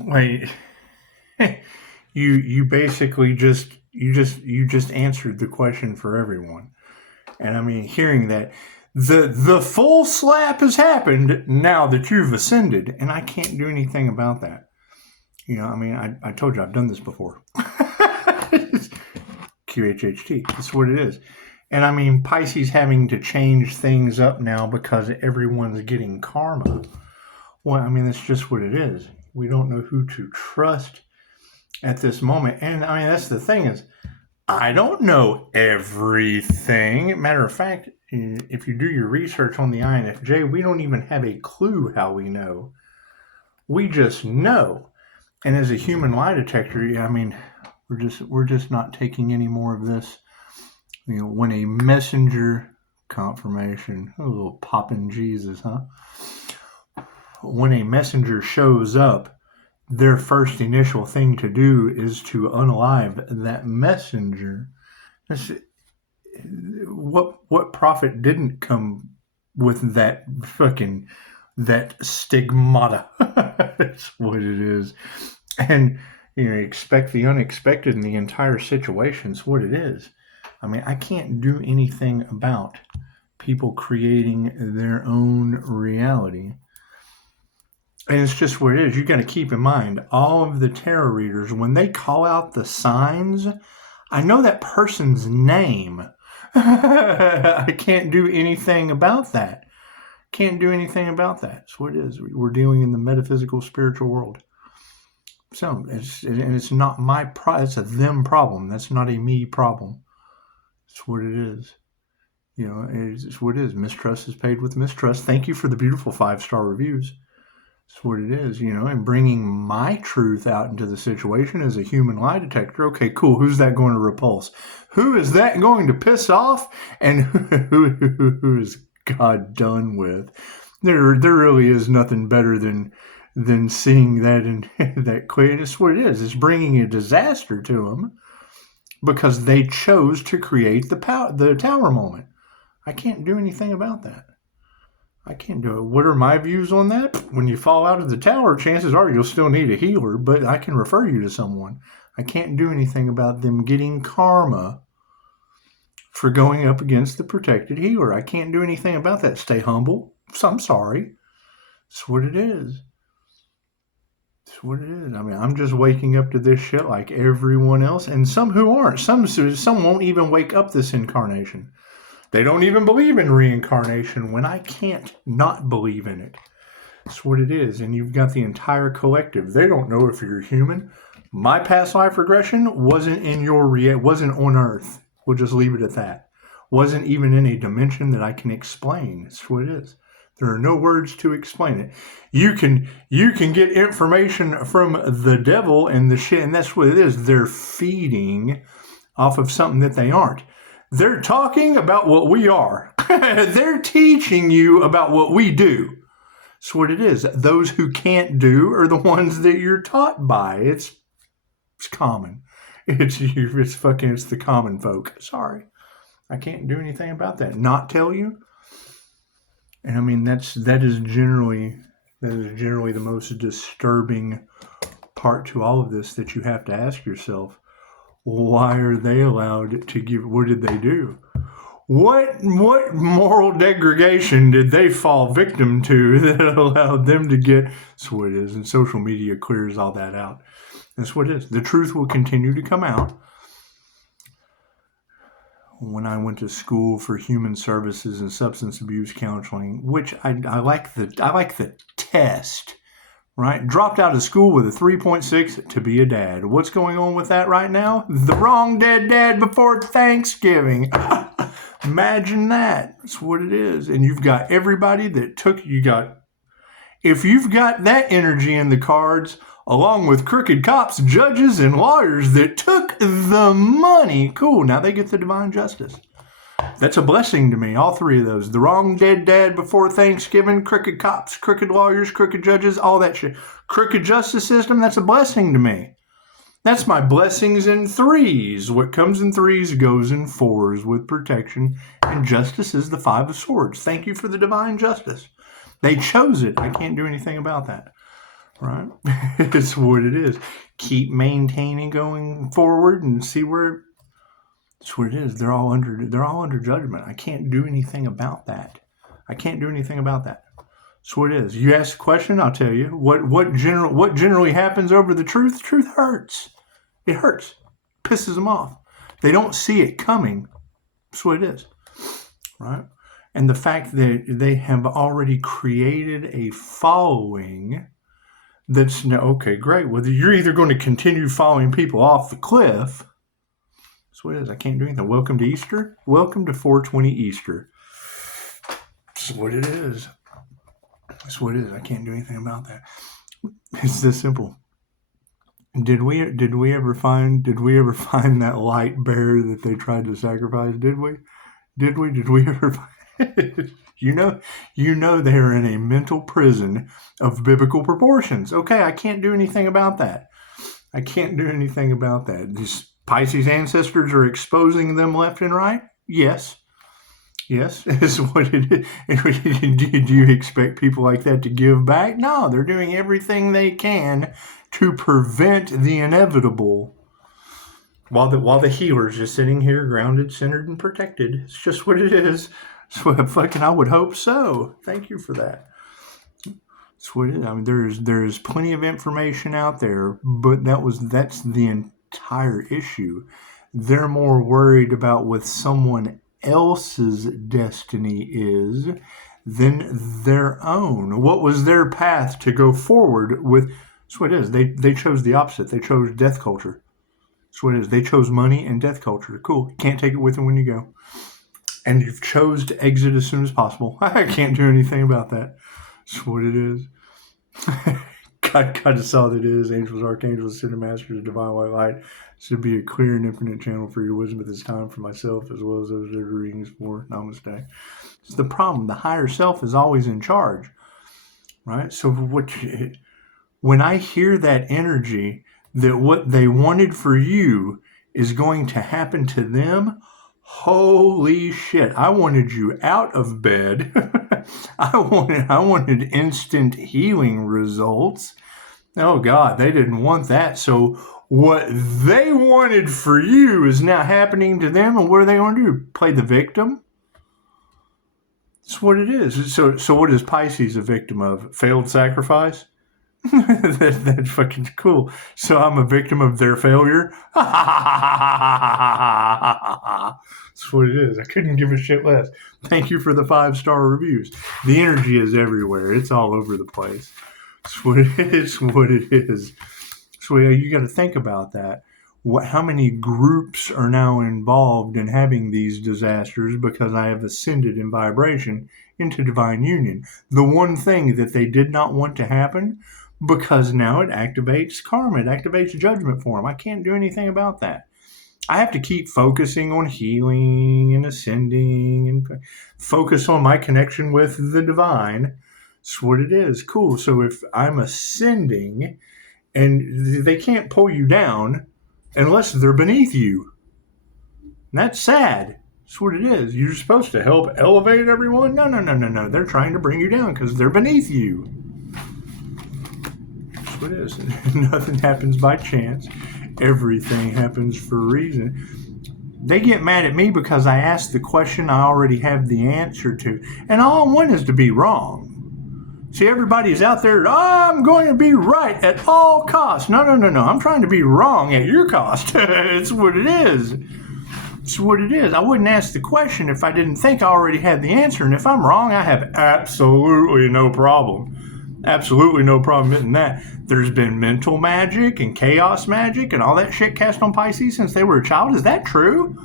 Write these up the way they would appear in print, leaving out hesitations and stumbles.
Wait, you basically just answered the question for everyone. And I mean, hearing that the full slap has happened now that you've ascended, and I can't do anything about that. You know, I mean, I told you I've done this before. QHHT, that's what it is. And I mean, Pisces having to change things up now because everyone's getting karma. Well, I mean, that's just what it is. We don't know who to trust at this moment. And I mean, that's the thing is, I don't know everything. Matter of fact, if you do your research on the INFJ, we don't even have a clue how we know. We just know. And as a human lie detector, I mean, we're just not taking any more of this. You know, when a messenger confirmation, a little poppin' Jesus, huh? When a messenger shows up, their first initial thing to do is to unalive that messenger. What prophet didn't come with that stigmata? That's what it is. And you know, expect the unexpected in the entire situation's what it is. I mean, I can't do anything about people creating their own reality. And it's just what it is. You got to keep in mind, all of the tarot readers, when they call out the signs, I know that person's name. I can't do anything about that. Can't do anything about that. That's what it is. We're dealing in the metaphysical, spiritual world. So, it's not my problem. It's a them problem. That's not a me problem. It's what it is. You know, it's what it is. Mistrust is paid with mistrust. Thank you for the beautiful 5-star reviews. It's what it is, you know, and bringing my truth out into the situation as a human lie detector. Okay, cool. Who's that going to repulse? Who is that going to piss off? And who is God done with? There really is nothing better than seeing that and that clear. It's what it is. It's bringing a disaster to them because they chose to create the tower moment. I can't do anything about that. I can't do it. What are my views on that? When you fall out of the tower, chances are you'll still need a healer, but I can refer you to someone. I can't do anything about them getting karma for going up against the protected healer. I can't do anything about that. Stay humble. I'm sorry. It's what it is. It's what it is. I mean, I'm just waking up to this shit like everyone else, and some who aren't. Some won't even wake up this incarnation. They don't even believe in reincarnation when I can't not believe in it. That's what it is. And you've got the entire collective. They don't know if you're human. My past life regression wasn't wasn't on Earth. We'll just leave it at that. Wasn't even in a dimension that I can explain. That's what it is. There are no words to explain it. You can get information from the devil and the shit, and that's what it is. They're feeding off of something that they aren't. They're talking about what we are. They're teaching you about what we do. That's what it is. Those who can't do are the ones that you're taught by. It's common. It's the common folk. Sorry. I can't do anything about that. Not tell you. And I mean that is generally the most disturbing part to all of this, that you have to ask yourself. Why are they allowed to give? What did they do? What moral degradation did they fall victim to that allowed them to get? That's what it is. And social media clears all that out. That's what it is. The truth will continue to come out. When I went to school for human services and substance abuse counseling, which I like the test. Right? Dropped out of school with a 3.6 to be a dad. What's going on with that right now? The wrong dead dad before Thanksgiving. Imagine that. That's what it is. And you've got everybody that if you've got that energy in the cards, along with crooked cops, judges, and lawyers that took the money, cool, now they get the divine justice. That's a blessing to me, all three of those. The wrong dead dad before Thanksgiving, crooked cops, crooked lawyers, crooked judges, all that shit. Crooked justice system, that's a blessing to me. That's my blessings in threes. What comes in threes goes in fours with protection. And justice is the 5 of swords. Thank you for the divine justice. They chose it. I can't do anything about that. right? It's what it is. Keep maintaining going forward and see where. That's what it is. They're all under judgment. I can't do anything about that. That's what it is. You ask a question, I'll tell you. What generally happens over the truth? Truth hurts. It hurts. Pisses them off. They don't see it coming. That's what it is. Right? And the fact that they have already created a following that's now, okay, great. Well, you're either going to continue following people off the cliff. That's what it is. I can't do anything. Welcome to Easter. Welcome to 420 Easter. That's what it is. That's what it is. I can't do anything about that. It's this simple. Did we ever find that light bear that they tried to sacrifice? Did we ever find it? You know they're in a mental prison of biblical proportions. Okay, I can't do anything about that. These Pisces ancestors are exposing them left and right? Yes, is what it is. Do you expect people like that to give back? No, they're doing everything they can to prevent the inevitable. While the healer's just sitting here grounded, centered, and protected. It's just what it is. So I would hope so. Thank you for that. That's what it is. I mean, there's plenty of information out there, but that's the entire issue. They're more worried about what someone else's destiny is than their own. What was their path to go forward with? That's what it is. They chose the opposite. They chose death culture. That's what it is. They chose money and death culture. Cool. You can't take it with them when you go. And you've chose to exit as soon as possible. I can't do anything about that. That's what it is. God saw that it is. Angels, archangels, ascended masters, divine white light should be a clear and infinite channel for your wisdom at this time for myself as well as those that are readings for. Namaste. It's the problem. The higher self is always in charge. Right? So when I hear that energy, that what they wanted for you is going to happen to them, holy shit, I wanted you out of bed. I wanted instant healing results. Oh God, they didn't want that. So what they wanted for you is now happening to them, and what are they going to do? Play the victim? That's what it is. So what is Pisces a victim of? Failed sacrifice? That's fucking cool. So I'm a victim of their failure? That's what it is. I couldn't give a shit less. Thank you for the 5-star reviews. The energy is everywhere. It's all over the place. That's what it is. So you got to think about that. How many groups are now involved in having these disasters because I have ascended in vibration into divine union? The one thing that they did not want to happen, because now it activates karma, it activates judgment for them. I can't do anything about that. I have to keep focusing on healing and ascending and focus on my connection with the divine. That's what it is. Cool. So if I'm ascending, and they can't pull you down unless they're beneath you. And that's sad. That's what it is. You're supposed to help elevate everyone. No. They're trying to bring you down because they're beneath you. That's what it is. Nothing happens by chance. Everything happens for a reason. They get mad at me because I asked the question I already have the answer to. And all I want is to be wrong. See, everybody's out there, I'm going to be right at all costs. No. I'm trying to be wrong at your cost. It's what it is. It's what it is. I wouldn't ask the question if I didn't think I already had the answer. And if I'm wrong, I have absolutely no problem. Absolutely no problem in that. There's been mental magic and chaos magic and all that shit cast on Pisces since they were a child. Is that true?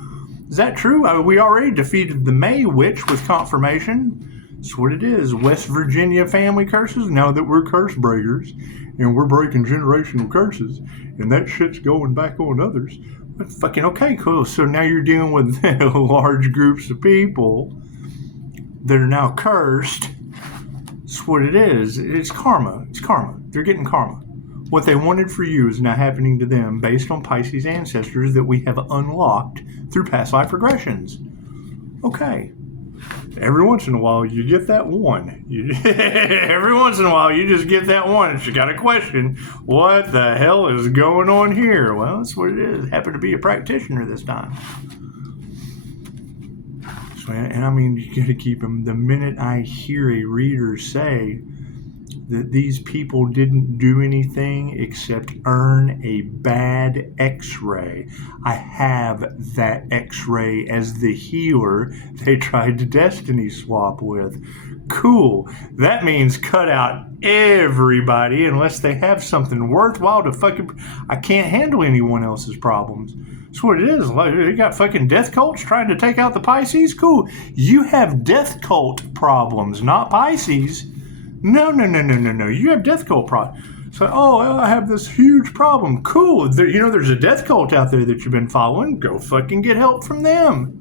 We already defeated the May witch with confirmation. That's what it is. West Virginia family curses. Now that we're curse breakers and we're breaking generational curses and that shit's going back on others. But fucking okay, cool. So now you're dealing with large groups of people that are now cursed. That's what it is. It's karma. They're getting karma. What they wanted for you is now happening to them based on Pisces ancestors that we have unlocked through past life regressions. Okay. Every once in a while, you get that one. Every once in a while, you just get that one. And you got a question, what the hell is going on here? Well, that's what it is. Happened to be a practitioner this time. So, and I mean, you got to keep them. The minute I hear a reader say that these people didn't do anything except earn a bad x-ray, I have that x-ray as the healer they tried to destiny swap with. Cool. That means cut out everybody unless they have something worthwhile to fucking... I can't handle anyone else's problems. That's what it is. You got fucking death cults trying to take out the Pisces? Cool. You have death cult problems, not Pisces. No. You have death cult problems. So, I have this huge problem. Cool. There's a death cult out there that you've been following. Go fucking get help from them.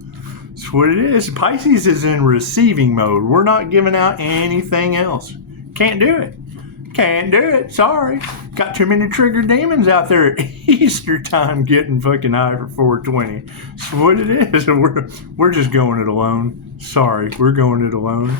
That's what it is. Pisces is in receiving mode. We're not giving out anything else. Can't do it. Can't do it. Sorry. Got too many triggered demons out there at Easter time getting fucking high for 420. That's what it is. We're just going it alone. Sorry. We're going it alone.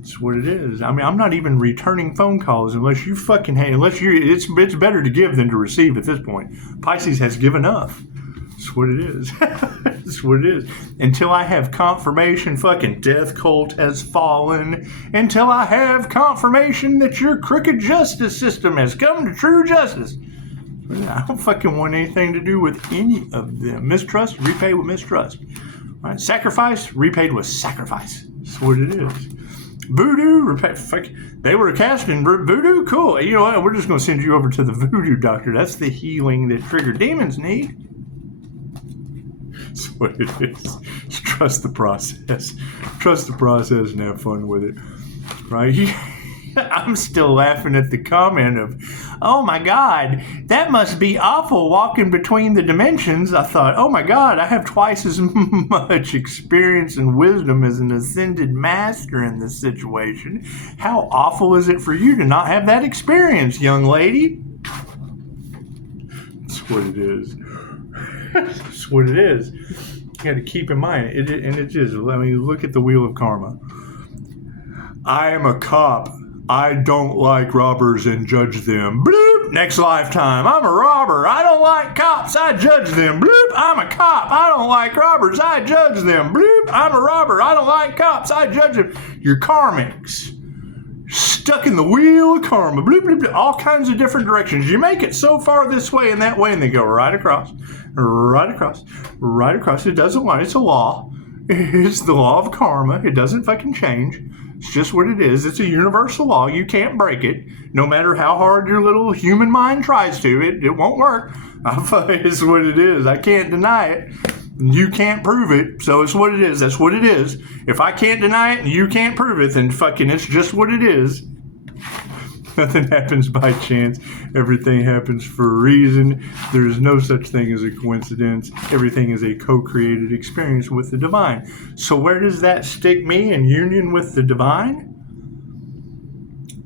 That's what it is. I mean, I'm not even returning phone calls unless you fucking it's better to give than to receive at this point. Pisces has given enough. That's what it is. That's what it is. Until I have confirmation fucking death cult has fallen. Until I have confirmation that your crooked justice system has come to true justice. I don't fucking want anything to do with any of them. Mistrust, repay with mistrust. All right, sacrifice, repaid with sacrifice. That's what it is. Voodoo, they were casting voodoo? Cool. You know what? We're just going to send you over to the voodoo doctor. That's the healing that triggered demons need. That's what it is. Just trust the process. Trust the process and have fun with it. Right? I'm still laughing at the comment of, oh my God, that must be awful walking between the dimensions. I thought, oh my God, I have twice as much experience and wisdom as an ascended master in this situation. How awful is it for you to not have that experience, young lady? That's what it is. That's what it is. You got to keep in mind, and it is. Let me look at the wheel of karma. I am a cop. I don't like robbers and judge them. Bloop. Next lifetime. I'm a robber. I don't like cops. I judge them. Bloop. I'm a cop. I don't like robbers. I judge them. Bloop. I'm a robber. I don't like cops. I judge them. You're karmics. Stuck in the wheel of karma. Bloop, bloop, bloop. All kinds of different directions. You make it so far this way and that way, and they go right across. Right across. Right across. It doesn't lie. It's a law. It's the law of karma. It doesn't fucking change. It's just what it is. It's a universal law. You can't break it. No matter how hard your little human mind tries to, it won't work. It's what it is. I can't deny it. You can't prove it. So it's what it is. That's what it is. If I can't deny it and you can't prove it, then fucking it's just what it is. Nothing happens by chance. Everything happens for a reason. There is no such thing as a coincidence. Everything is a co-created experience with the divine. So where does that stick me in union with the divine?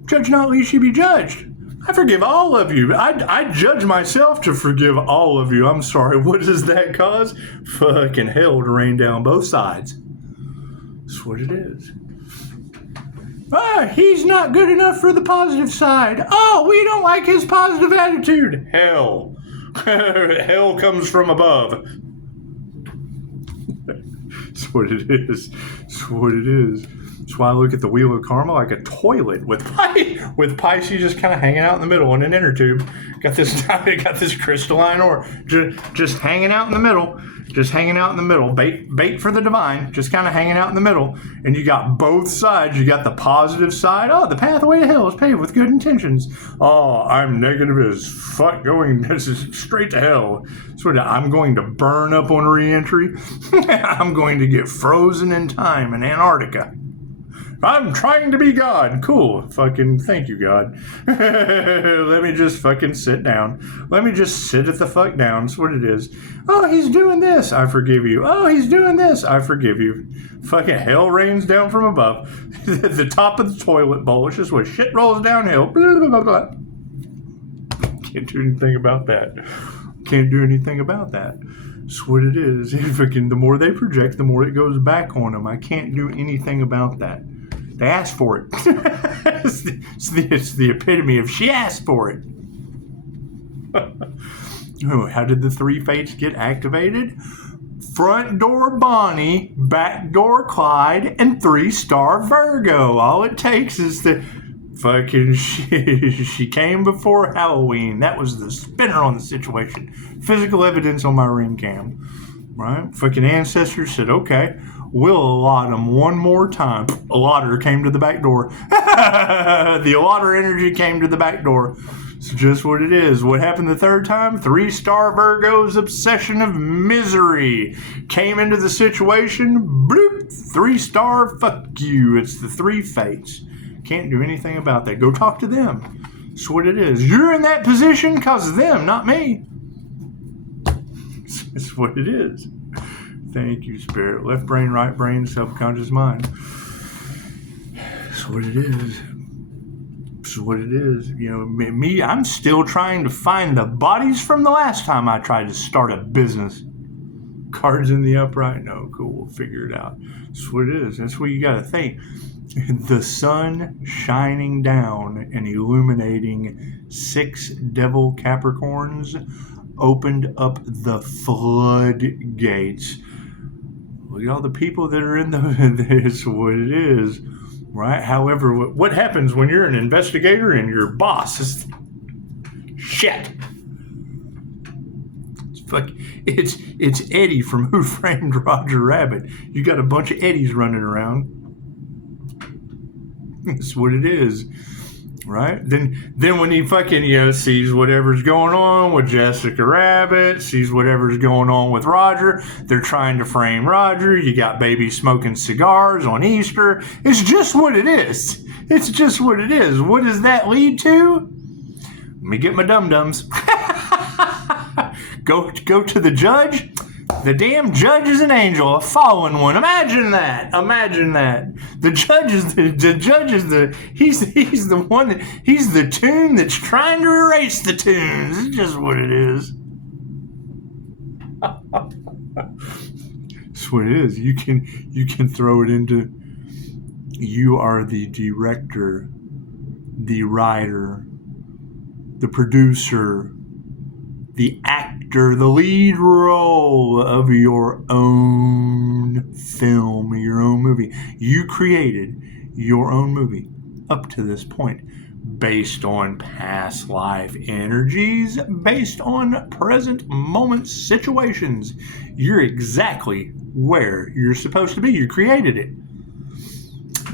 Judge not, lest you be judged. I forgive all of you. I judge myself to forgive all of you. I'm sorry. What does that cause? Fucking hell to rain down both sides. That's what it is. He's not good enough for the positive side. Oh, we don't like his positive attitude. Hell. Hell comes from above. That's what it is. That's what it is. That's why I look at the wheel of karma like a toilet with Pisces just kind of hanging out in the middle in an inner tube. Got this crystalline ore just hanging out in the middle. Just hanging out in the middle. Bait for the divine. Just kind of hanging out in the middle. And you got both sides. You got the positive side. Oh, the pathway to hell is paved with good intentions. Oh, I'm negative as fuck going straight to hell. So I'm going to burn up on re-entry. I'm going to get frozen in time in Antarctica. I'm trying to be God. Cool. Fucking thank you, God. Let me just fucking sit down. Let me just sit at the fuck down. That's what it is. Oh, he's doing this. I forgive you. Oh, he's doing this. I forgive you. Fucking hell rains down from above. The top of the toilet bowl. It's just what shit rolls downhill. Blah, blah, blah, blah. Can't do anything about that. Can't do anything about that. That's what it is. The more they project, the more it goes back on them. I can't do anything about that. They asked for it. It's the epitome of she asked for it. How did the three fates get activated? Front door Bonnie, back door Clyde, and 3-star Virgo. All it takes is the fucking she came before Halloween. That was the spinner on the situation. Physical evidence on my ring cam. Right? Fucking ancestors said, okay, we'll allot them one more time. Allotter came to the back door. The allotter energy came to the back door. It's just what it is. What happened the third time? 3-star Virgo's obsession of misery came into the situation. Bloop! 3-star, fuck you. It's the three fates. Can't do anything about that. Go talk to them. That's what it is. You're in that position because of them, not me. That's what it is. Thank you, Spirit. Left brain, right brain, subconscious mind. That's what it is. That's what it is. You know, me, I'm still trying to find the bodies from the last time I tried to start a business. Cards in the upright? No, cool. We'll figure it out. That's what it is. That's what you got to think. The sun shining down and illuminating 6 devil Capricorns opened up the floodgates. Look at all the people that are in that's what it is. Right? However, what happens when you're an investigator and your boss is shit? It's Eddie from Who Framed Roger Rabbit. You got a bunch of Eddies running around. That's what it is. Right? Then when he fucking, sees whatever's going on with Jessica Rabbit, sees whatever's going on with Roger, they're trying to frame Roger. You got babies smoking cigars on Easter. It's just what it is. It's just what it is. What does that lead to? Let me get my dum-dums. Go to the judge. The damn judge is an angel, a fallen one. Imagine that. The judge is he's the one that he's the tune that's trying to erase the tunes. It's just what it is. That's what it is. You can throw it into you are the director, the writer, the producer, the actor, the lead role of your own film, your own movie. You created your own movie up to this point based on past life energies, based on present moment situations. You're exactly where you're supposed to be. You created it.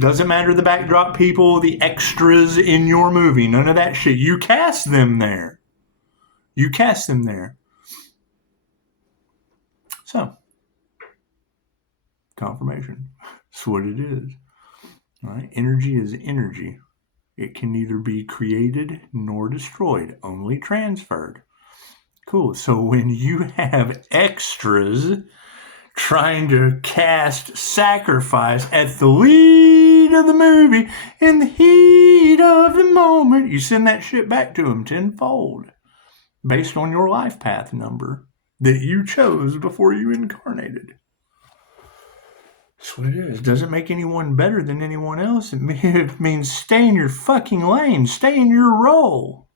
Doesn't matter the backdrop people, the extras in your movie, none of that shit. You cast them there. So, confirmation. That's what it is. All right? Energy is energy. It can neither be created nor destroyed, only transferred. Cool. So when you have extras trying to cast sacrifice at the lead of the movie, in the heat of the moment, you send that shit back to them tenfold. Based on your life path number that you chose before you incarnated. That's what it is. It doesn't make anyone better than anyone else. It means stay in your fucking lane. Stay in your role.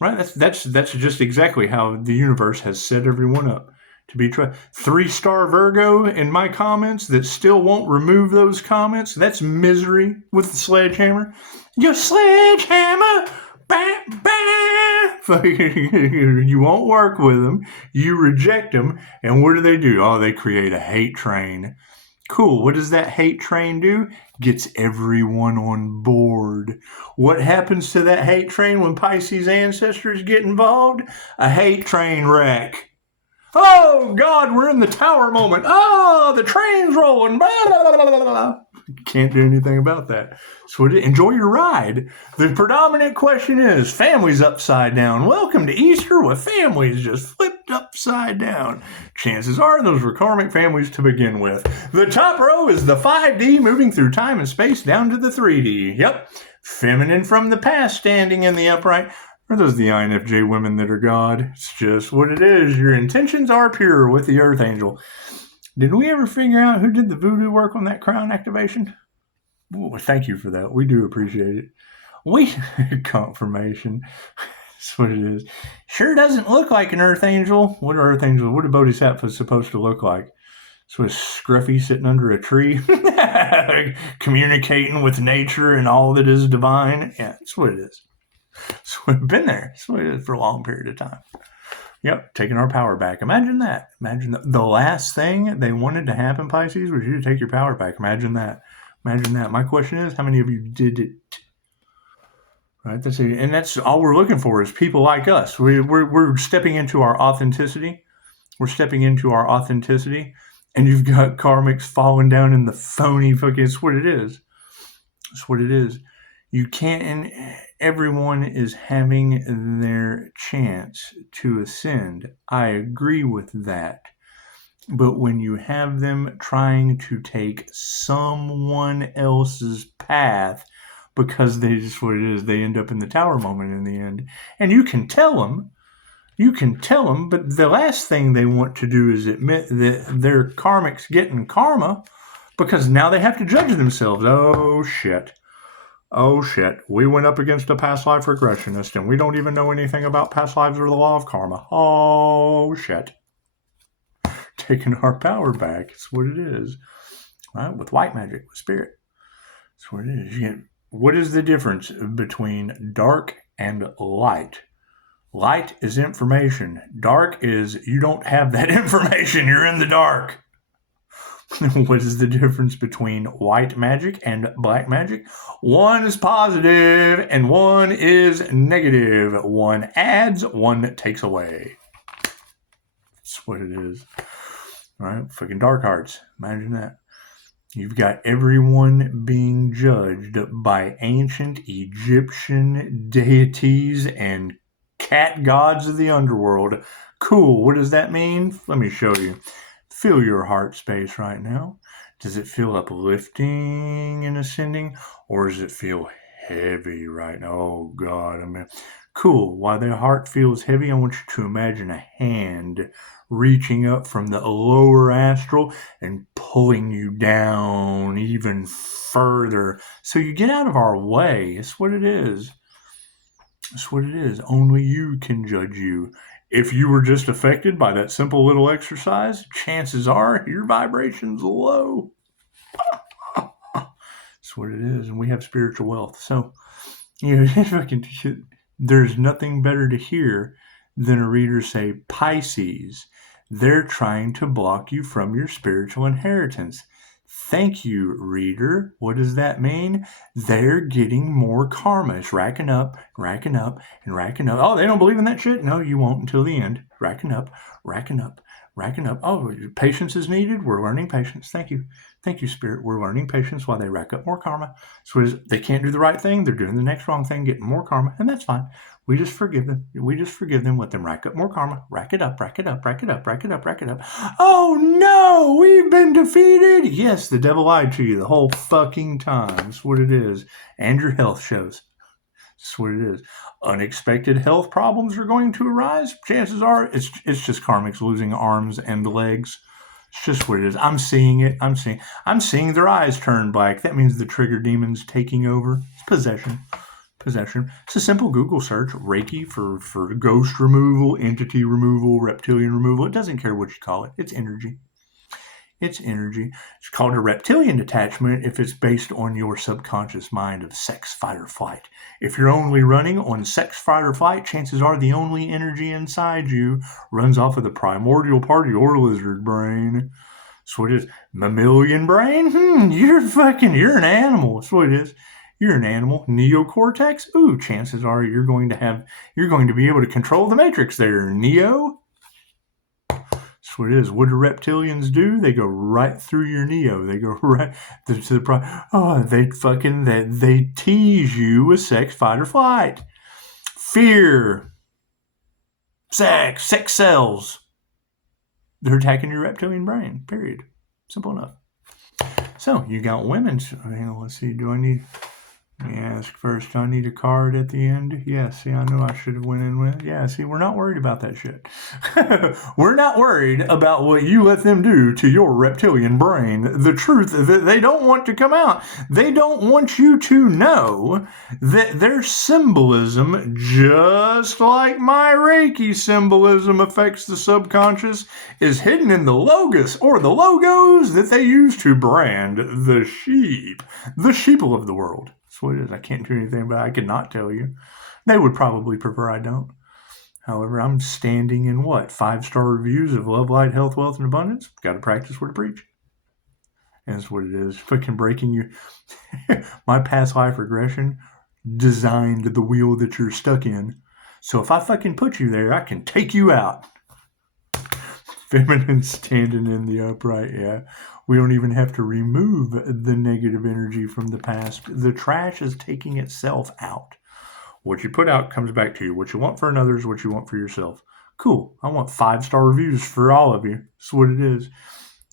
Right? That's just exactly how the universe has set everyone up to be 3-star Virgo in my comments that still won't remove those comments. That's misery with the sledgehammer. Your sledgehammer! Bam, bam. You won't work with them. You reject them. And what do? Oh, they create a hate train. Cool. What does that hate train do? Gets everyone on board. What happens to that hate train when Pisces ancestors get involved? A hate train wreck. Oh, God, we're in the tower moment. Oh, the train's rolling. Blah, blah, blah, blah, blah. Can't do anything about that. So enjoy your ride. The predominant question is, families upside down. Welcome to Easter with families just flipped upside down. Chances are those were karmic families to begin with. The top row is the 5D moving through time and space down to the 3D. Yep. Feminine from the past standing in the upright. Are those the INFJ women that are God? It's just what it is. Your intentions are pure with the Earth Angel. Did we ever figure out who did the voodoo work on that crown activation? Ooh, thank you for that. We do appreciate it. We confirmation. That's what it is. Sure doesn't look like an Earth Angel. What are Earth Angels? What are Bodhisattvas supposed to look like? So it's scruffy sitting under a tree, communicating with nature and all that is divine. Yeah, that's what it is. So we've been there. That's what it is for a long period of time. Yep, taking our power back. Imagine that. Imagine the last thing they wanted to happen, Pisces, was you to take your power back. Imagine that. Imagine that. My question is, how many of you did it? Right. That's it. And that's all we're looking for is people like us. We're stepping into our authenticity. We're stepping into our authenticity. And you've got karmics falling down in the phony fucking. It's what it is. It's what it is. You can't. And everyone is having their chance to ascend. I agree with that. But when you have them trying to take someone else's path, because they just what it is, they end up in the tower moment in the end. And you can tell them, but the last thing they want to do is admit that their karmic's getting karma, because now they have to judge themselves. Oh shit, we went up against a past life regressionist and we don't even know anything about past lives or the law of karma. Oh shit. Taking our power back. It's what it is. Right? With white magic, with spirit. That's what it is. What is the difference between dark and light? Light is information. Dark is you don't have that information. You're in the dark. What is the difference between white magic and black magic? One is positive and one is negative. One adds, one takes away. That's what it is. All right? Fucking dark arts. Imagine that. You've got everyone being judged by ancient Egyptian deities and cat gods of the underworld. Cool. What does that mean? Let me show you. Feel your heart space right now. Does it feel uplifting and ascending? Or does it feel heavy right now? Oh, God. Cool. While the heart feels heavy, I want you to imagine a hand reaching up from the lower astral and pulling you down even further. So you get out of our way. It's what it is. It's what it is. Only you can judge you. If you were just affected by that simple little exercise, chances are your vibration's low. That's what it is. And we have spiritual wealth. So, there's nothing better to hear than a reader say, Pisces, they're trying to block you from your spiritual inheritance. Thank you, reader. What does that mean? They're getting more karma. It's racking up, racking up, and racking up. Oh, they don't believe in that shit? No, you won't until the end. Racking up, racking up, racking up. Oh, patience is needed. We're learning patience. Thank you. Thank you, Spirit. We're learning patience while they rack up more karma. So they can't do the right thing. They're doing the next wrong thing, getting more karma, and that's fine. We just forgive them. We just forgive them. Let them rack up more karma. Rack it up, rack it up, rack it up, rack it up, rack it up. Oh no, we've been defeated. Yes, the devil lied to you the whole fucking time. That's what it is. And your health shows. That's what it is. Unexpected health problems are going to arise. Chances are it's just karmics losing arms and legs. It's just what it is. I'm seeing it. I'm seeing their eyes turn black. That means the trigger demon's taking over. It's possession. It's a simple Google search. Reiki for ghost removal, entity removal, reptilian removal. It doesn't care what you call it. It's energy. It's energy. It's called a reptilian detachment if it's based on your subconscious mind of sex, fight, or flight. If you're only running on sex, fight, or flight, chances are the only energy inside you runs off of the primordial part of your lizard brain. That's what it is. Mammalian brain? You're an animal. That's what it is. You're an animal. Neocortex? Ooh, chances are you're going to be able to control the matrix there, Neo. That's what it is. What do reptilians do? They go right through your Neo. They go right to the they tease you with sex, fight, or flight. Fear. Sex sells. They're attacking your reptilian brain, period. Simple enough. So, you got women. Let's see, do I need... Ask first, do I need a card at the end? Yeah, see, I know I should have went in with. Yeah, see, we're not worried about that shit. We're not worried about what you let them do to your reptilian brain. The truth that they don't want to come out. They don't want you to know that their symbolism, just like my Reiki symbolism affects the subconscious, is hidden in the logos or the logos that they use to brand the sheeple of the world. That's what it is. I can't do anything about it. I cannot tell you. They would probably prefer I don't. However, I'm standing in 5-star reviews of love, light, health, wealth, and abundance. Got to practice what I preach. And that's what it is. Fucking breaking you. My past life regression designed the wheel that you're stuck in. So if I fucking put you there, I can take you out. Feminine standing in the upright, yeah. We don't even have to remove the negative energy from the past. The trash is taking itself out. What you put out comes back to you. What you want for another is what you want for yourself. Cool. I want 5-star reviews for all of you. That's what it is.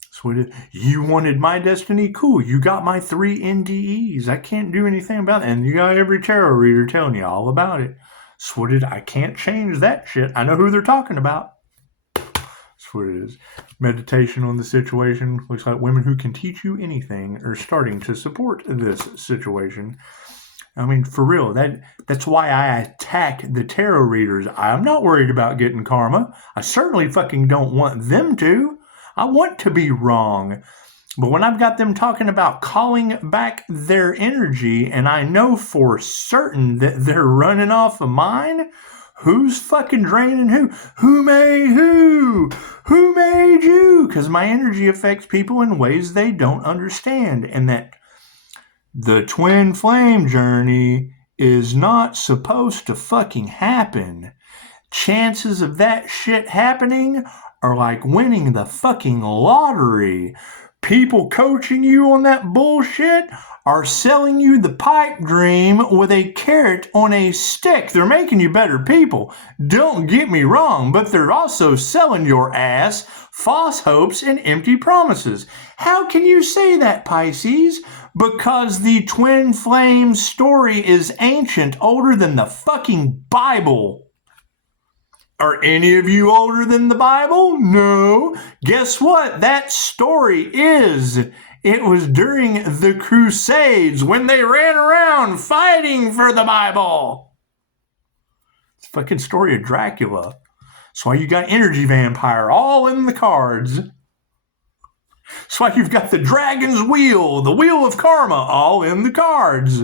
That's what it is. You wanted my destiny? Cool. You got my 3 NDEs. I can't do anything about it. And you got every tarot reader telling you all about it. That's what it is. I can't change that shit. I know who they're talking about. That's what it is. Meditation on the situation. Looks like women who can teach you anything are starting to support this situation. I mean, for real, that's why I attack the tarot readers. I'm not worried about getting karma. I certainly fucking don't want them to. I want to be wrong. But when I've got them talking about calling back their energy, and I know for certain that they're running off of mine, who's fucking draining who? Who made who? Who made you? Because my energy affects people in ways they don't understand. And that the twin flame journey is not supposed to fucking happen. Chances of that shit happening are like winning the fucking lottery. People coaching you on that bullshit are selling you the pipe dream with a carrot on a stick. They're making you better people. Don't get me wrong, but they're also selling your ass false hopes and empty promises. How can you say that, Pisces? Because the twin flame story is ancient, older than the fucking Bible. Are any of you older than the Bible? No. Guess what? That story is. It was during the Crusades when they ran around fighting for the Bible. It's a fucking story of Dracula. That's why you got energy vampire all in the cards. That's why you've got the dragon's wheel, the wheel of karma, all in the cards.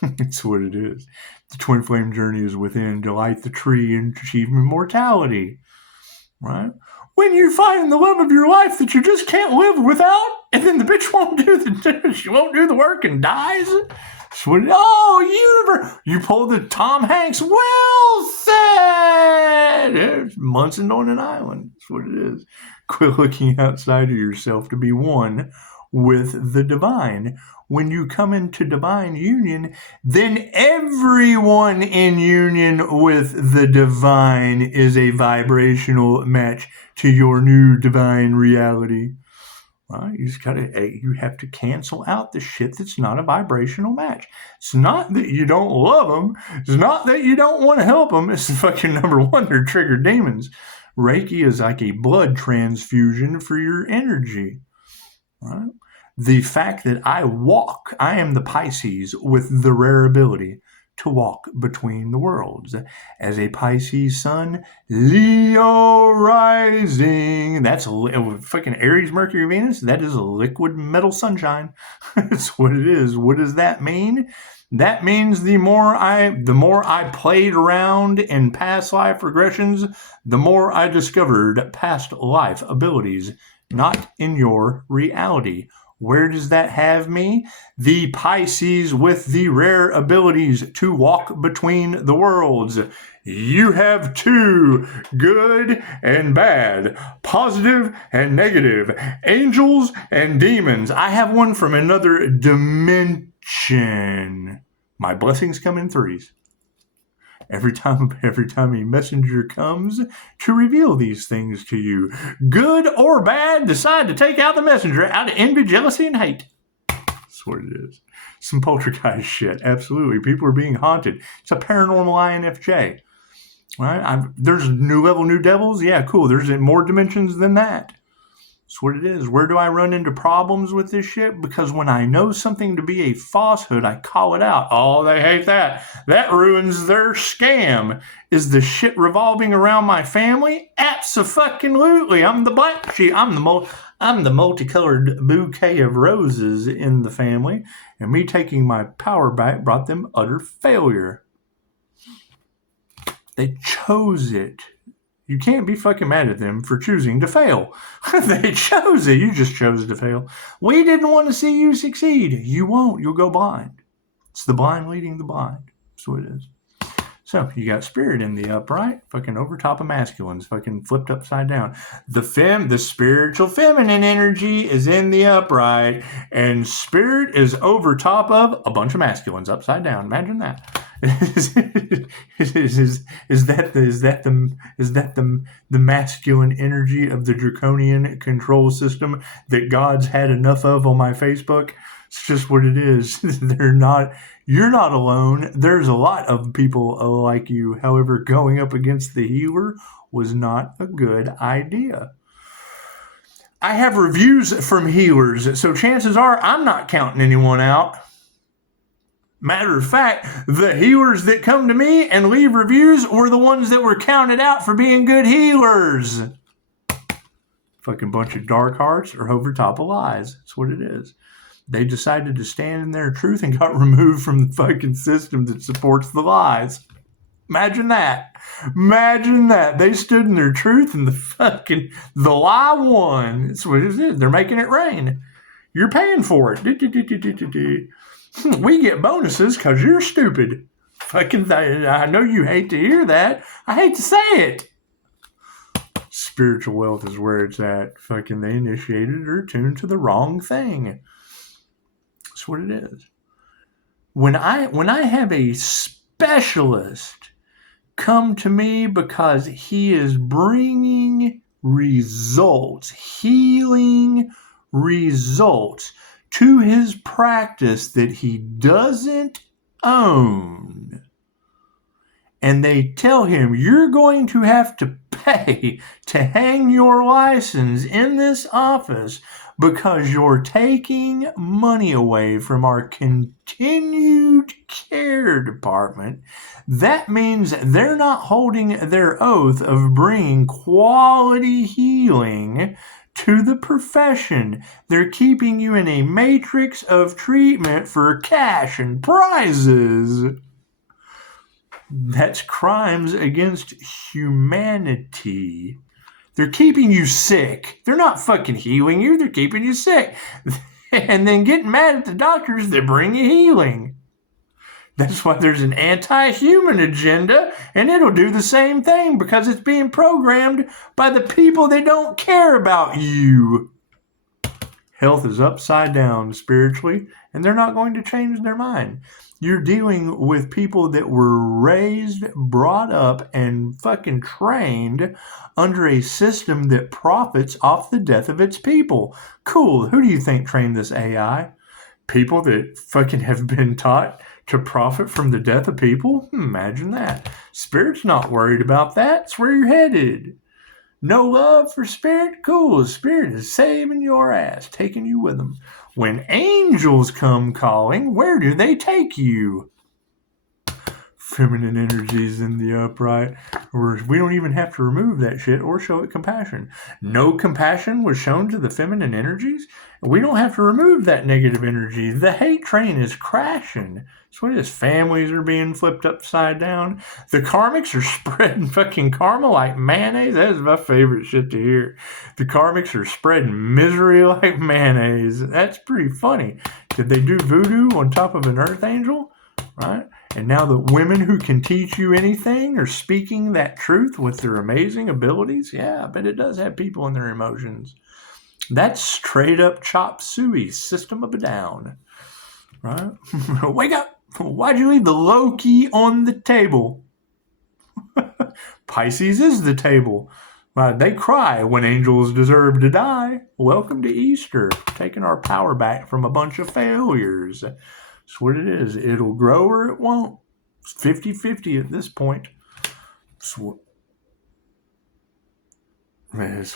That's what it is. The twin flame journey is within to light the tree and achieve immortality. Right? When you find the love of your life that you just can't live without, and then the bitch won't do the work and dies. Universe! You pull the Tom Hanks. Well said. There's Munson on an island. That's what it is. Quit looking outside of yourself to be one with the divine. When you come into divine union, then everyone in union with the divine is a vibrational match to your new divine reality. Right? You have to cancel out the shit that's not a vibrational match. It's not that you don't love them. It's not that you don't want to help them. It's fucking number one, they're triggered demons. Reiki is like a blood transfusion for your energy. Right? The fact that I am the Pisces with the rare ability to walk between the worlds. As a Pisces sun, Leo rising. That's fucking Aries, Mercury, Venus. That is a liquid metal sunshine. That's what it is. What does that mean? That means the more I played around in past life regressions, the more I discovered past life abilities, not in your reality. Where does that have me? The Pisces with the rare abilities to walk between the worlds. You have two, good and bad, positive and negative, angels and demons. I have one from another dimension. My blessings come in threes. Every time a messenger comes to reveal these things to you, good or bad, decide to take out the messenger out of envy, jealousy, and hate. That's That's what it is. Some poltergeist shit. Absolutely. People are being haunted. It's a paranormal INFJ. Right? There's new level, new devils. Yeah, cool. There's more dimensions than that. That's what it is. Where do I run into problems with this shit? Because when I know something to be a falsehood, I call it out. Oh, they hate that. That ruins their scam. Is the shit revolving around my family? Abso-fucking-lutely. I'm the black sheep. I'm the multicolored bouquet of roses in the family. And me taking my power back brought them utter failure. They chose it. You can't be fucking mad at them for choosing to fail. They chose it. You just chose to fail. We didn't want to see you succeed. You won't. You'll go blind. It's the blind leading the blind. That's what it is. So you got spirit in the upright, fucking over top of masculines, fucking flipped upside down. The spiritual feminine energy is in the upright, and spirit is over top of a bunch of masculines upside down. Imagine that. Is that the masculine energy of the draconian control system that God's had enough of on my Facebook? It's just what it is. You're not alone. There's a lot of people like you. However, going up against the healer was not a good idea. I have reviews from healers, so chances are I'm not counting anyone out. Matter of fact, the healers that come to me and leave reviews were the ones that were counted out for being good healers. Fucking bunch of dark hearts or over top of lies. That's what it is. They decided to stand in their truth and got removed from the fucking system that supports the lies. Imagine that. Imagine that. They stood in their truth and the lie won. That's what it is. They're making it rain. You're paying for it. We get bonuses because you're stupid. I know you hate to hear that. I hate to say it. Spiritual wealth is where it's at. They initiated or tuned to the wrong thing. That's what it is. When I have a specialist come to me because he is bringing results, healing results to his practice that he doesn't own, and they tell him, you're going to have to pay to hang your license in this office because you're taking money away from our continued care department, that means they're not holding their oath of bringing quality healing to the profession. They're keeping you in a matrix of treatment for cash and prizes. That's crimes against humanity. They're keeping you sick. They're not fucking healing you. They're keeping you sick. And then getting mad at the doctors that bring you healing. That's why there's an anti-human agenda, and it'll do the same thing because it's being programmed by the people that don't care about you. Health is upside down spiritually, and they're not going to change their mind. You're dealing with people that were raised, brought up, and fucking trained under a system that profits off the death of its people. Cool. Who do you think trained this AI? People that fucking have been taught to profit from the death of people? Imagine that. Spirit's not worried about that. It's where you're headed. No love for spirit? Cool. Spirit is saving your ass, taking you with them. When angels come calling, where do they take you? Feminine energies in the upright. We don't even have to remove that shit or show it compassion. No compassion was shown to the feminine energies. We don't have to remove that negative energy. The hate train is crashing. That's what it is. Families are being flipped upside down. The karmics are spreading fucking karma like mayonnaise. That is my favorite shit to hear. The karmics are spreading misery like mayonnaise. That's pretty funny. Did they do voodoo on top of an earth angel? Right? And now the women who can teach you anything are speaking that truth with their amazing abilities. Yeah, I bet it does have people in their emotions. That's straight up chop suey, system of a down. Right? Wake up! Why'd you leave the low key on the table? Pisces is the table. They cry when angels deserve to die. Welcome to Easter, taking our power back from a bunch of failures. That's what it is. It'll grow or it won't. It's 50-50 at this point. That's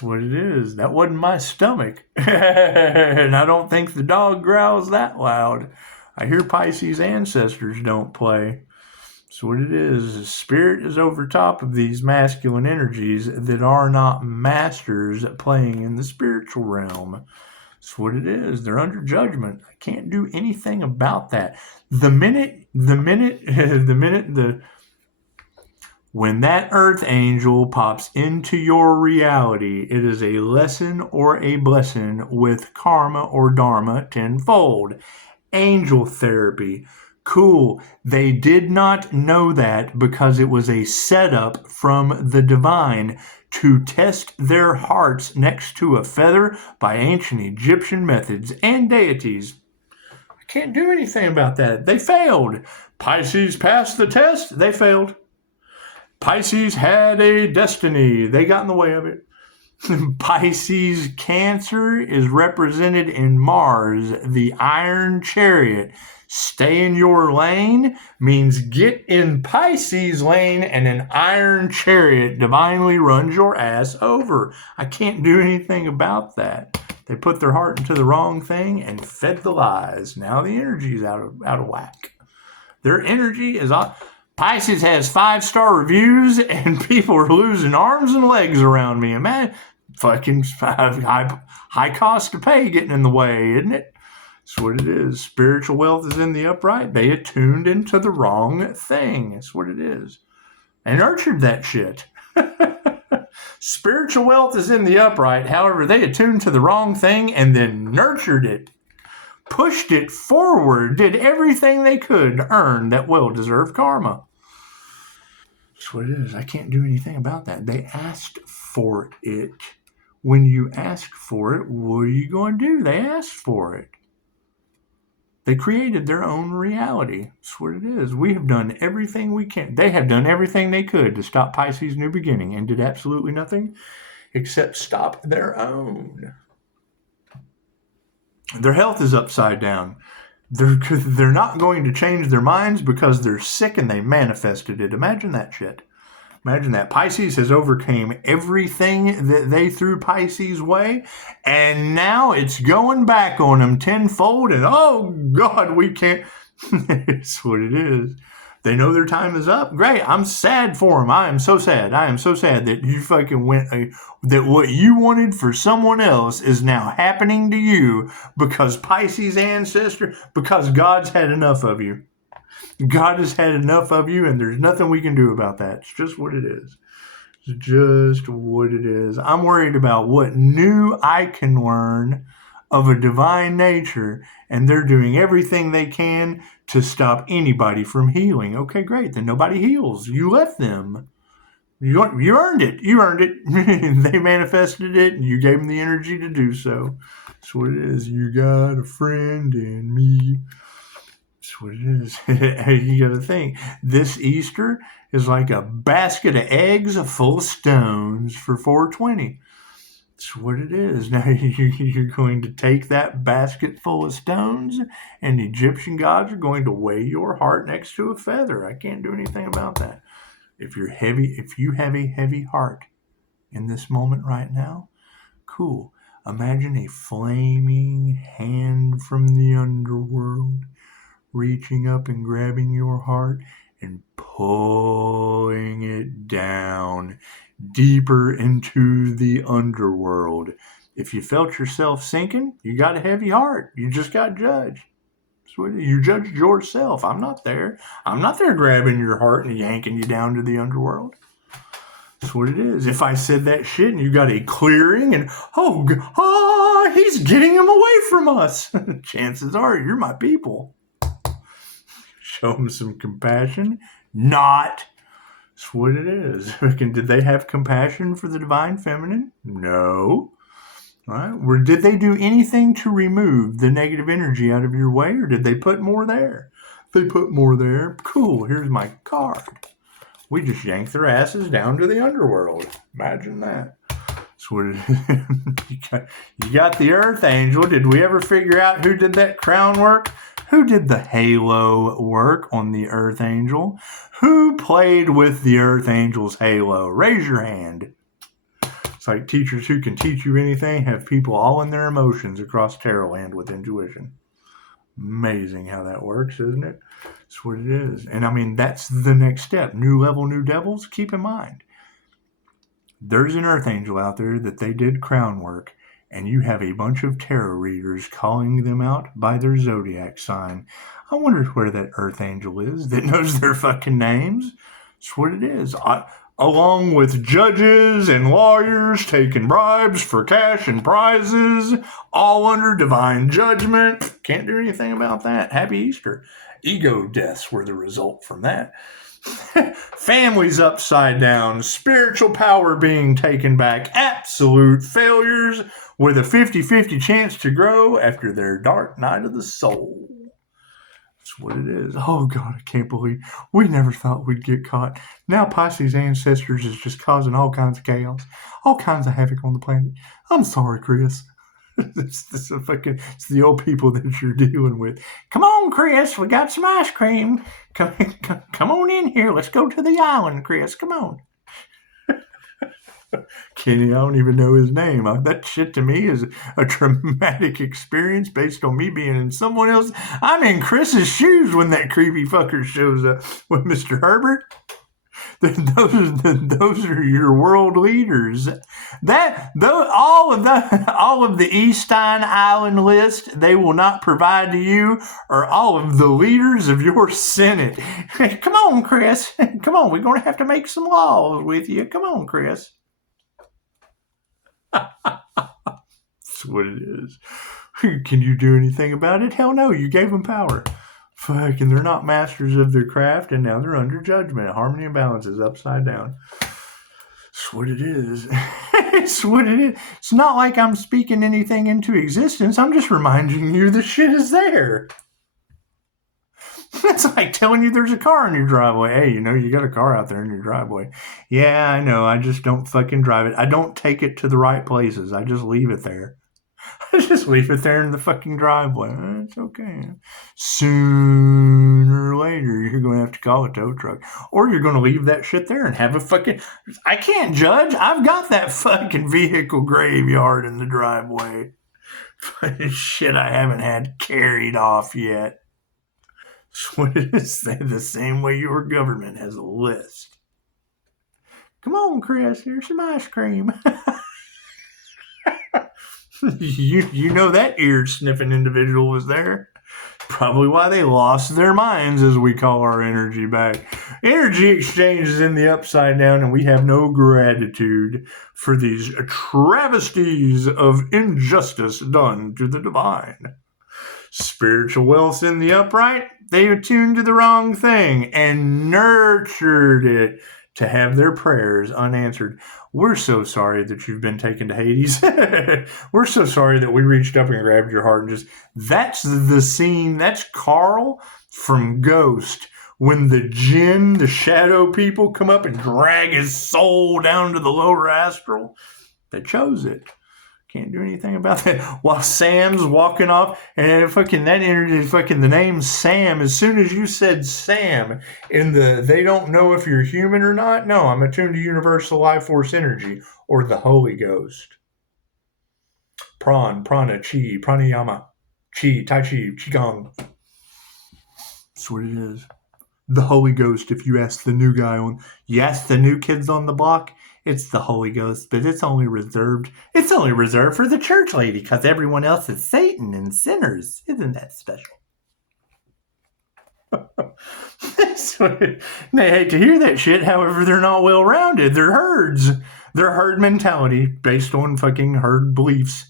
what it is. That wasn't my stomach. And I don't think the dog growls that loud. I hear Pisces ancestors don't play. That's what it is. Spirit is over top of these masculine energies that are not masters at playing in the spiritual realm. That's what it is. They're under judgment. I can't do anything about that. When that earth angel pops into your reality, it is a lesson or a blessing with karma or dharma tenfold. Angel therapy. Cool. They did not know that because it was a setup from the divine to test their hearts next to a feather by ancient Egyptian methods and deities. I can't do anything about that. They failed. Pisces passed the test. They failed. Pisces had a destiny. They got in the way of it. Pisces Cancer is represented in Mars, the Iron Chariot. Stay in your lane means get in Pisces lane, and an Iron Chariot divinely runs your ass over. I can't do anything about that. They put their heart into the wrong thing and fed the lies. Now the energy is out of whack. Their energy is on. Pisces has 5-star reviews, and people are losing arms and legs around me. Man, fucking high cost to pay getting in the way, isn't it? That's what it is. Spiritual wealth is in the upright. They attuned into the wrong thing. That's what it is. They nurtured that shit. Spiritual wealth is in the upright. However, they attuned to the wrong thing and then nurtured it. Pushed it forward, did everything they could to earn that well-deserved karma. That's what it is. I can't do anything about that. They asked for it. When you ask for it, what are you going to do? They asked for it. They created their own reality. That's what it is. We have done everything we can. They have done everything they could to stop Pisces' new beginning and did absolutely nothing except stop their own. Their health is upside down. They're not going to change their minds because they're sick and they manifested it. Imagine that shit. Imagine that. Pisces has overcame everything that they threw Pisces' way, and now it's going back on them tenfold, and oh, God, we can't. It's what it is. They know their time is up. Great. I'm sad for them. I am so sad. I am so sad that you fucking that what you wanted for someone else is now happening to you because Pisces ancestor, because God's had enough of you. God has had enough of you, and there's nothing we can do about that. It's just what it is. It's just what it is. I'm worried about what new I can learn of a divine nature, and they're doing everything they can to stop anybody from healing. Okay, great. Then nobody heals. You left them. You earned it. You earned it. They manifested it, and you gave them the energy to do so. That's what it is. You got a friend in me. That's what it is. You got to think. This Easter is like a basket of eggs full of stones for 420. That's what it is. Now you're going to take that basket full of stones, and the Egyptian gods are going to weigh your heart next to a feather. I can't do anything about that. If you have a heavy heart in this moment right now, cool. Imagine a flaming hand from the underworld reaching up and grabbing your heart and pulling it down deeper into the underworld. If you felt yourself sinking, you got a heavy heart. You just got judged. You judged yourself. I'm not there. I'm not there grabbing your heart and yanking you down to the underworld. That's what it is. If I said that shit and you got a clearing and, he's getting him away from us. Chances are you're my people. Show them some compassion. Not. That's what it is. Did they have compassion for the divine feminine? No. All right. Did they do anything to remove the negative energy out of your way, or did they put more there? If they put more there, cool. Here's my card. We just yanked their asses down to the underworld. Imagine that. That's what it is. You got the Earth Angel. Did we ever figure out who did that crown work? Who did the halo work on the Earth Angel? Who played with the Earth Angel's halo? Raise your hand. It's like teachers who can teach you anything have people all in their emotions across tarot land with intuition. Amazing how that works, isn't it? That's what it is. And I mean, that's the next step. New level, new devils. Keep in mind, there's an Earth Angel out there that they did crown work, and you have a bunch of tarot readers calling them out by their zodiac sign. I wonder where that Earth Angel is that knows their fucking names. That's what it is. Along with judges and lawyers taking bribes for cash and prizes, all under divine judgment. Can't do anything about that. Happy Easter. Ego deaths were the result from that. Families upside down, spiritual power being taken back, absolute failures with a 50-50 chance to grow after their dark night of the soul. That's what it is. Oh God, I can't believe we never thought we'd get caught. Now Pisces ancestors is just causing all kinds of chaos, all kinds of havoc on the planet. I'm sorry, Chris. It's the old people that you're dealing with. Come on, Chris, we got some ice cream. Come on in here. Let's go to the island, Chris. Come on. Kenny, I don't even know his name. That shit to me is a traumatic experience based on me being in someone else. I'm in Chris's shoes when that creepy fucker shows up with Mr. Herbert. Those are your world leaders. All of the Eastine Island list they will not provide to you are all of the leaders of your Senate. Come on, Chris. Come on, we're going to have to make some laws with you. Come on, Chris. That's what it is. Can you do anything about it? Hell no, you gave them power. Fucking, they're not masters of their craft, and now they're under judgment. Harmony and balance is upside down. That's what it is. It's what it is. It's not like I'm speaking anything into existence. I'm just reminding you the shit is there. It's like telling you there's a car in your driveway. Hey, you got a car out there in your driveway. Yeah, I know. I just don't fucking drive it. I don't take it to the right places. I just leave it there. I just leave it there in the fucking driveway. It's okay. Sooner or later, you're going to have to call a tow truck. Or you're going to leave that shit there and have a fucking... I can't judge. I've got that fucking vehicle graveyard in the driveway. Shit I haven't had carried off yet. That's what it is. The same way your government has a list. Come on, Chris. Here's some ice cream. You know that ear-sniffing individual was there. Probably why they lost their minds, as we call our energy back. Energy exchange is in the upside down, and we have no gratitude for these travesties of injustice done to the divine. Spiritual wealth's in the upright. They attuned to the wrong thing and nurtured it to have their prayers unanswered. We're so sorry that you've been taken to Hades. We're so sorry that we reached up and grabbed your heart and just... That's the scene. That's Carl from Ghost. When the jinn, the shadow people, come up and drag his soul down to the lower astral. They chose it. Can't do anything about that. While Sam's walking off, and fucking that energy, fucking the name Sam, as soon as you said Sam in the they don't know if you're human or not, no, I'm attuned to universal life force energy or the Holy Ghost. Prana, Chi, Pranayama, Chi, Tai Chi, Qigong. That's what it is. The Holy Ghost, if you ask the new kids on the block, it's the Holy Ghost, but it's only reserved for the church lady because everyone else is Satan and sinners. Isn't that special? They hate to hear that shit. However, they're not well-rounded. They're herds. They're herd mentality based on fucking herd beliefs.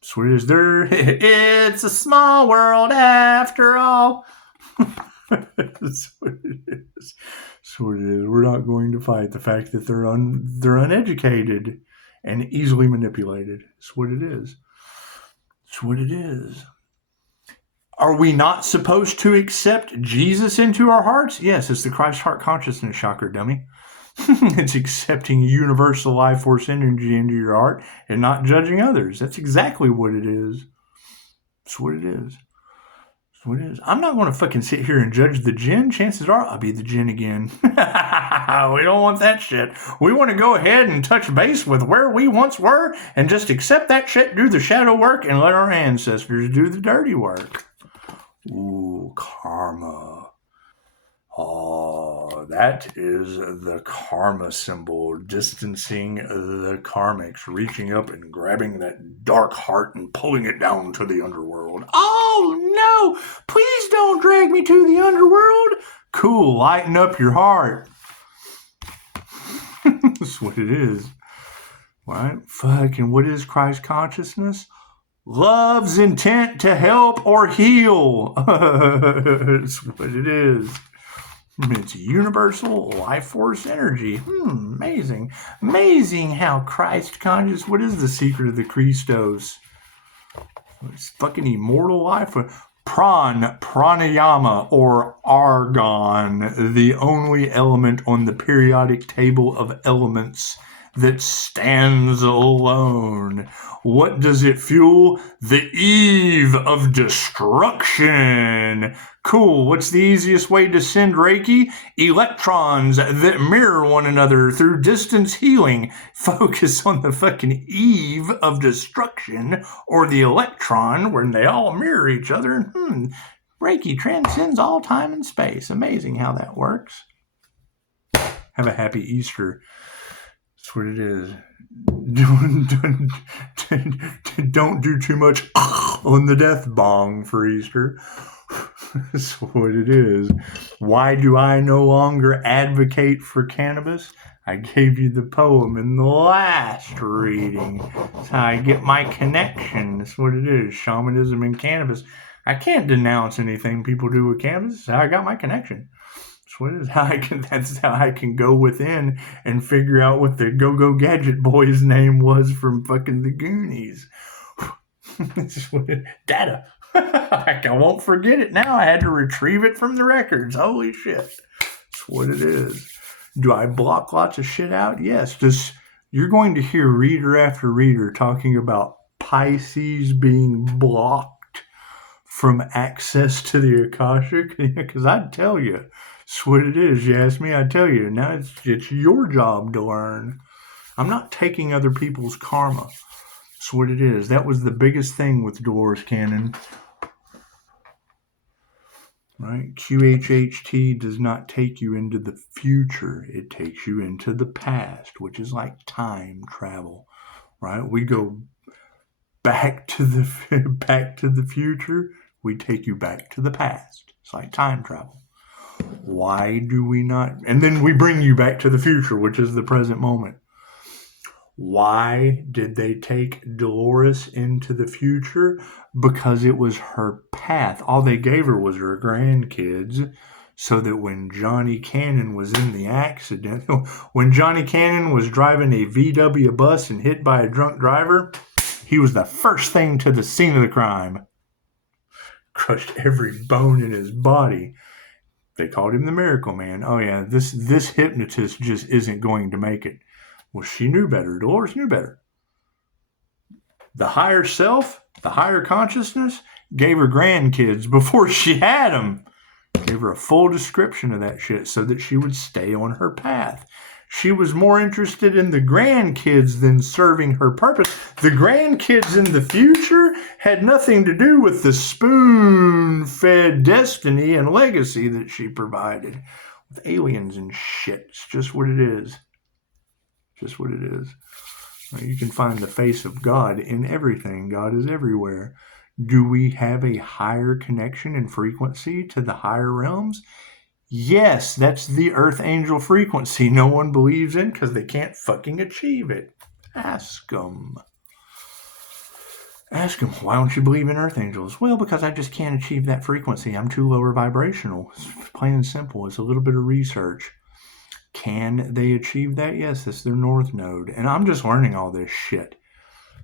That's what it is. It's a small world after all. That's what it is. That's what it is. We're not going to fight the fact that they're uneducated and easily manipulated. That's what it is. That's what it is. Are we not supposed to accept Jesus into our hearts? Yes, it's the Christ heart consciousness chakra, dummy. It's accepting universal life force energy into your heart and not judging others. That's exactly what it is. That's what it is. That's what it is. I'm not going to fucking sit here and judge the jinn. Chances are I'll be the jinn again. We don't want that shit. We want to go ahead and touch base with where we once were and just accept that shit, do the shadow work, and let our ancestors do the dirty work. Ooh, karma. Oh, that is the karma symbol, distancing the karmics, reaching up and grabbing that dark heart and pulling it down to the underworld. Oh, no! Please don't drag me to the underworld! Cool, lighten up your heart. That's what it is. Right? Fucking what is Christ consciousness? Love's intent to help or heal. That's what it is. It's universal life force energy. Amazing. Amazing how Christ conscious. What is the secret of the Christos? It's fucking immortal life. Pranayama, or argon, the only element on the periodic table of elements that stands alone. What does it fuel? The eve of destruction. Cool. What's the easiest way to send Reiki? Electrons that mirror one another through distance healing. Focus on the fucking eve of destruction, or the electron, when they all mirror each other. Reiki transcends all time and space. Amazing how that works. Have a happy Easter. That's what it is. Don't do too much on the death bong for Easter. That's what it is. Why do I no longer advocate for cannabis? I gave you the poem in the last reading. That's how I get my connection. That's what it is. Shamanism and cannabis. I can't denounce anything people do with cannabis. That's how I got my connection. That's how I can go within and figure out what the Go-Go Gadget Boy's name was from fucking the Goonies. Data. I won't forget it now. I had to retrieve it from the records. Holy shit. That's what it is. Do I block lots of shit out? Yes. You're going to hear reader after reader talking about Pisces being blocked from access to the Akashic. Because I'd tell you. That's what it is. You ask me, I tell you. Now it's your job to learn. I'm not taking other people's karma. That's what it is. That was the biggest thing with Dolores Cannon. Right? QHHT does not take you into the future. It takes you into the past, which is like time travel. Right? We go back to the future. We take you back to the past. It's like time travel. Why do we not? And then we bring you back to the future, which is the present moment. Why did they take Dolores into the future? Because it was her path. All they gave her was her grandkids, so that when Johnny Cannon was in the accident, when Johnny Cannon was driving a VW bus and hit by a drunk driver, he was the first thing to the scene of the crime. Crushed every bone in his body. They called him the Miracle Man. Oh yeah, this hypnotist just isn't going to make it. Well, she knew better. Dolores knew better. The higher self, the higher consciousness, gave her grandkids before she had them. Gave her a full description of that shit so that she would stay on her path. She was more interested in the grandkids than serving her purpose. The grandkids in the future had nothing to do with the spoon-fed destiny and legacy that she provided. With aliens and shit. It's just what it is. Just what it is. You can find the face of God in everything. God is everywhere. Do we have a higher connection and frequency to the higher realms? Yes, that's the Earth Angel frequency no one believes in because they can't fucking achieve it. Ask them. Ask them, why don't you believe in Earth Angels? Well, because I just can't achieve that frequency. I'm too lower vibrational. It's plain and simple. It's a little bit of research. Can they achieve that? Yes, that's their North Node. And I'm just learning all this shit.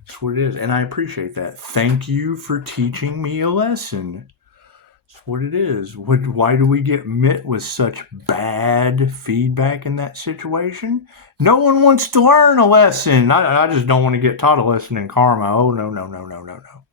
That's what it is. And I appreciate that. Thank you for teaching me a lesson. That's what it is. Why do we get met with such bad feedback in that situation? No one wants to learn a lesson. I just don't want to get taught a lesson in karma. Oh, no, no, no, no, no, no.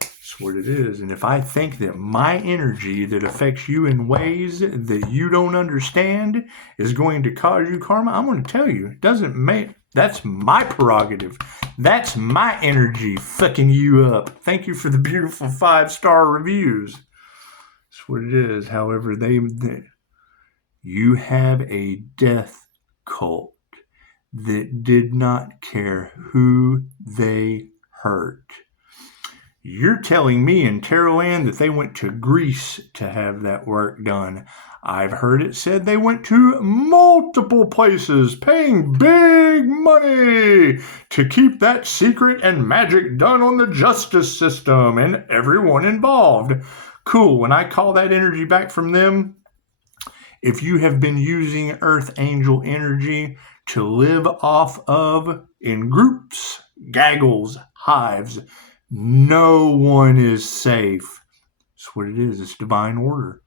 That's what it is. And if I think that my energy that affects you in ways that you don't understand is going to cause you karma, I'm going to tell you, it doesn't make, that's my prerogative. That's my energy fucking you up. Thank you for the beautiful 5-star reviews. That's what it is. However, you have a death cult that did not care who they hurt. You're telling me in Tarotland that they went to Greece to have that work done. I've heard it said they went to multiple places paying big money to keep that secret and magic done on the justice system and everyone involved. Cool. When I call that energy back from them, if you have been using Earth Angel energy to live off of in groups, gaggles, hives, no one is safe. That's what it is. It's divine order,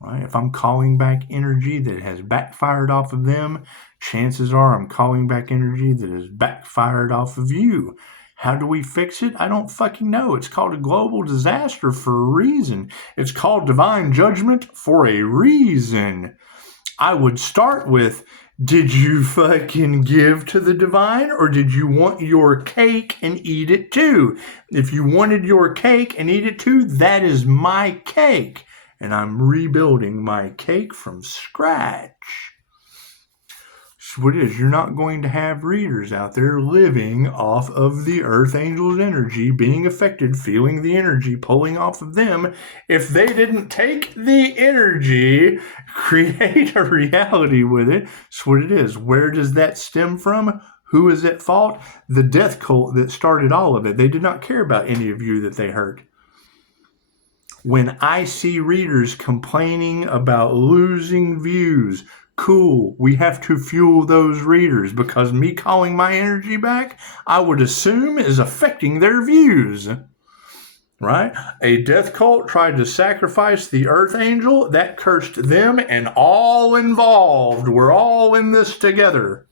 right? If I'm calling back energy that has backfired off of them, chances are I'm calling back energy that has backfired off of you. How do we fix it? I don't fucking know. It's called a global disaster for a reason. It's called divine judgment for a reason. I would start with, did you fucking give to the divine, or did you want your cake and eat it too? If you wanted your cake and eat it too, that is my cake. And I'm rebuilding my cake from scratch. That's what it is. You're not going to have readers out there living off of the Earth Angel's energy, being affected, feeling the energy, pulling off of them. If they didn't take the energy, create a reality with it, that's what it is. Where does that stem from? Who is at fault? The death cult that started all of it. They did not care about any of you that they hurt. When I see readers complaining about losing views, cool, we have to fuel those readers, because me calling my energy back, I would assume, is affecting their views. Right? A death cult tried to sacrifice the Earth Angel. That cursed them and all involved. We're all in this together.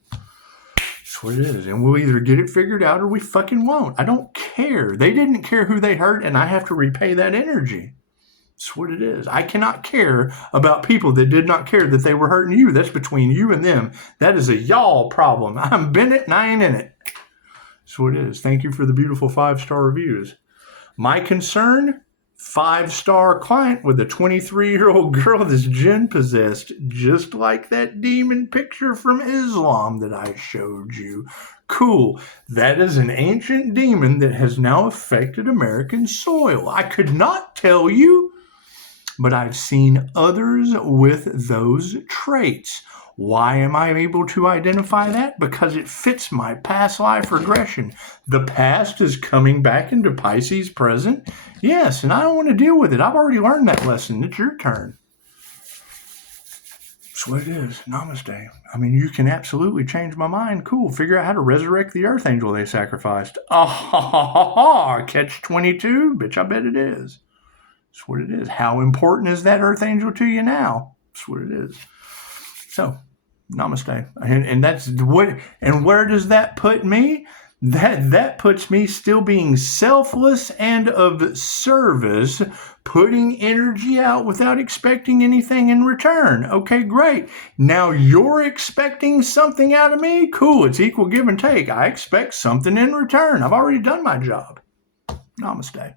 That's what it is. And we'll either get it figured out or we fucking won't. I don't care. They didn't care who they hurt, and I have to repay that energy. That's what it is. I cannot care about people that did not care that they were hurting you. That's between you and them. That is a y'all problem. I'm Bennett and I ain't in it. That's what it is. Thank you for the beautiful 5-star reviews. My concern, 5-star client with a 23-year-old girl that's jinn possessed, just like that demon picture from Islam that I showed you. Cool. That is an ancient demon that has now affected American soil. I could not tell you, but I've seen others with those traits. Why am I able to identify that? Because it fits my past life regression. The past is coming back into Pisces present. Yes, and I don't want to deal with it. I've already learned that lesson. It's your turn. That's what it is. Namaste. I mean, you can absolutely change my mind. Cool. Figure out how to resurrect the Earth Angel they sacrificed. Catch 22? Bitch, I bet it is. That's what it is. How important is that Earth Angel to you now? That's what it is. So, namaste. And that's what, and where does that put me? That puts me still being selfless and of service, putting energy out without expecting anything in return. Okay, great. Now you're expecting something out of me? Cool, it's equal give and take. I expect something in return. I've already done my job. Namaste.